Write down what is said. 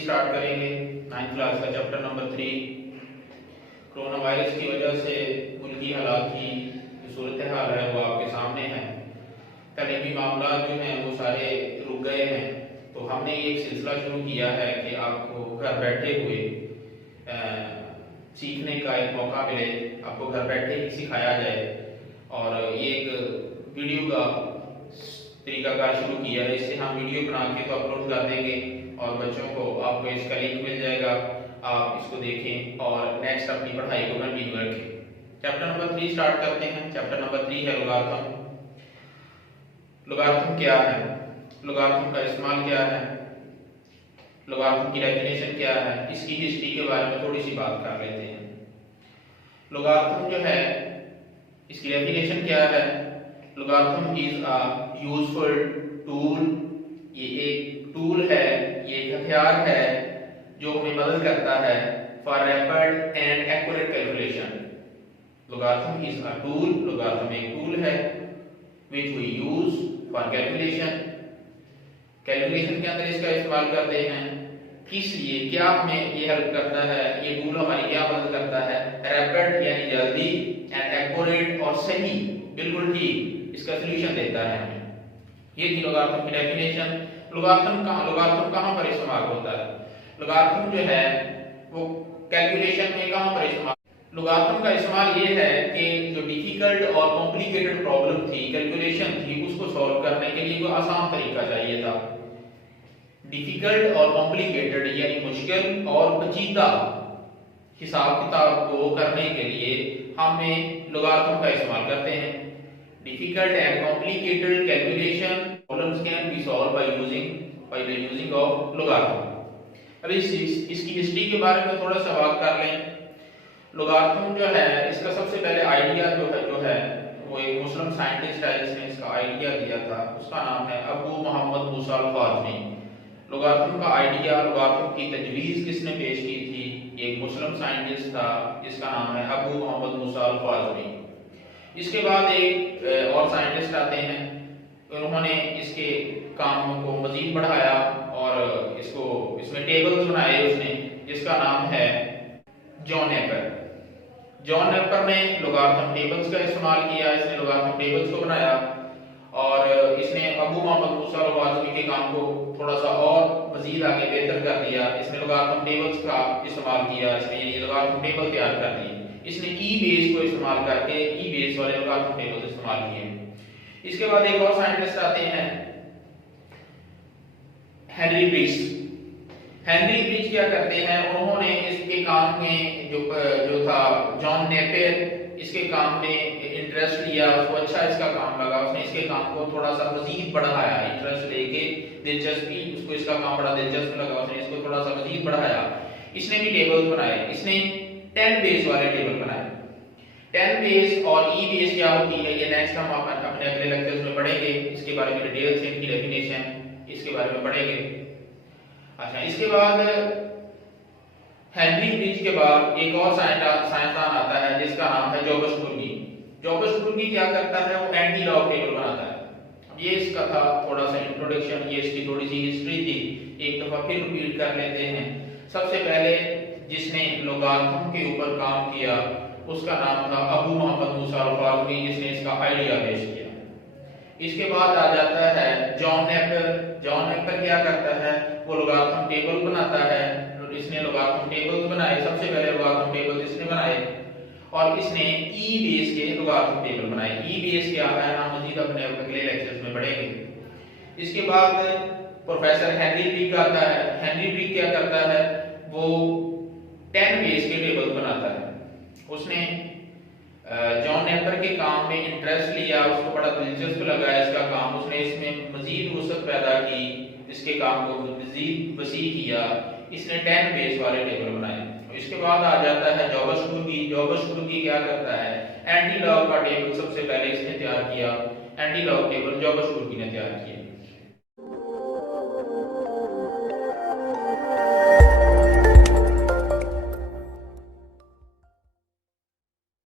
3 start करेंगे। 9th class का chapter number 3। Corona virus की वजह से मुल्की हालात की जो सूरत हाल है वो आपके सामने है। तलीमी मामला जो हैं वो सारे रुक गए हैं, तो हमने ये एक सिलसिला शुरू किया है कि आपको घर बैठे हुए सीखने का एक मौका मिले, आपको घर बैठे ही सिखाया जाए। और ये एक वीडियो का तरीकाकार शुरू किया है, इससे हम वीडियो बना के तो अपलोड कर देंगे और बच्चों को आपको इसका लिंक मिल जाएगा, आप इसको देखें और नेक्स्ट अपनी पढ़ाई को कंटिन्यू रखें। चैप्टर नंबर 3 स्टार्ट करते हैं। चैप्टर नंबर 3 है लोगारिथम। लोगारिथम क्या है, लोगारिथम का इस्तेमाल क्या है, लोगारिथम की डेफिनेशन क्या है, इसकी हिस्ट्री के बारे में थोड़ी सी बात कर लेते हैं। लोगारिथम जो है इसकी डेफिनेशन क्या है। Logarithm is a useful tool, ये एक टूल है, ये एक हथियार है जो हमें मदद करता है for rapid and accurate calculation. Logarithm is a tool, logarithm एक टूल है which we use for calculation। Calculation के अंदर इसका इस्तेमाल करते हैं, किस लिए, क्या हमें ये हेल्प करता है, ये टूल हमारी क्या मदद करता है, रैपिड यानी जल्दी, एंड एक्यूरेट और सही, बिल्कुल ठीक इसका सॉल्यूशन देता है हमें। ये थी लोगारिथम की डेफिनेशन। लोगारिथम कहाँ पर इस्तेमाल होता है। लोगारिथम जो है वो कैलकुलेशन में कहाँ पर इस्तेमाल, लोगारिथम का इस्तेमाल ये है कि जो डिफिकल्ट और कॉम्प्लिकेटेड प्रॉब्लम थी, कैलकुलेशन थी, उसको सॉल्व करने के लिए कोई आसान तरीका चाहिए था। डिफिकल्ट और कॉम्प्लिकेटेड यानी मुश्किल और पेचीदा हिसाब किताब को करने के लिए हमें लोगारिथम का इस्तेमाल करते हैं। Difficult and complicated calculation problems can be solve by the using of logarithm. अब इसकी हिस्ट्री के बारे में थोड़ा सा बात कर लें। लोगारिथम जो है इसका सबसे पहले आइडिया जो है वो एक मुस्लिम साइंटिस्ट है जिसने इसका आइडिया दिया था, उसका नाम है अबू मोहम्मद मूसा अल-ख्वारिज़मी। लोगारिथम का आइडिया, लोगारिथम की तजवीज़ किसने पेश की थी, एक मुस्लिम साइंटिस्ट था जिसका नाम है अबू मोहम्मद मूसा अल-ख्वारिज़मी। इसके बाद एक और साइंटिस्ट आते हैं, उन्होंने इसके काम को मजीद बढ़ाया और इसमें टेबल्स बनाए उसने, जिसका नाम है जॉन नेपर। जॉन नेपर ने लोगारिथम टेबल्स का इस्तेमाल किया, इसने लोगारिथम टेबल्स को बनाया और इसने अबू मोहम्मद मूसा अल-ख्वारिज़मी के काम को थोड़ा सा और मजीद आगे बेहतर कर दिया। इसने लोगारिथम टेबल्स का इस्तेमाल किया, इसने ये लोगारिथम टेबल तैयार कर दी। इसने ई बेस को इस्तेमाल करके ई बेस वाले लोगारिथम टेबल्स इस्तेमाल किए। इसके बाद एक और साइंटिस्ट आते हैं हेनरी ब्रिग्स। हेनरी ब्रिग्स क्या करते हैं, उन्होंने इसके काम में जो था जॉन नेपियर, इसके काम में इंटरेस्ट लिया, उसको अच्छा इसका काम लगा, उसने इसके काम को थोड़ा सा मजीद बढ़ाया, इंटरेस्ट लेके दिलचस्पी, उसको इसका काम बड़ा दिलचस्प लगा, उसने इसको थोड़ा सा मजीद बढ़ाया। इसने भी टेबल्स बनाए, इसने 10 बेस वाले टेबल बनाए। 10 बेस और ई बेस क्या होती है ये नेक्स्ट हम अपने अगले लेक्चर्स में पढ़ेंगे, इसके बारे में डिटेल से इनकी डेफिनेशन इसके बारे में पढ़ेंगे। अच्छा, इसके बाद हेनरी ब्रिग्स के बाद एक और साइंसदान आता है जिसका नाम है जॉबस टूर्गी। जॉबस टूर्गी क्या करता है, वो एंटी लॉग टेबल बनाता है। ये इसका था थोड़ा सा इंट्रोडक्शन, ये इसकी थोड़ी सी हिस्ट्री थी, एक दफा फिर रिपीट कर लेते हैं। सबसे पहले जिसने लोगारिथम के ऊपर काम किया उसका नाम था अबू मोहम्मद मूसा अल-ख्वारिज़मी, जिसने इसका आइडिया पेश किया। इसके बाद आ जाता है जॉन नेपर। जॉन नेपर क्या करता है, वो लोगारिथम टेबल बनाता है, इसने लोगारिथम टेबल्स बनाए, सबसे पहले लोगारिथम टेबल्स इसने बनाए और इसने ई बेस के लोगारिथम टेबल बनाए। ई बेस क्या है हम मजीद अपने अगले लेक्चर्स में पढ़ेंगे। इसके बाद प्रोफेसर हेनरी ब्रिग आता है। हेनरी ब्रिग क्या करता है, वो 10 बेस के टेबल्स बनाता है। उसने जॉन नेपर के काम में इंटरेस्ट लिया, उसको बड़ा दिलचस्प लगा इसका काम, उसने इसमें मजीद वसअत पैदा की, इसके काम को मजीद वसी किया, इसने 10 बेस वाले टेबल बनाए। इसके बाद आ जाता है जॉबस टूर्गी। जॉबस टूर्गी क्या करता है, एंटी लॉग का टेबल सबसे पहले इसने तैयार किया, एंटी लॉग टेबल जॉबस टूर्गी ने तैयार किया।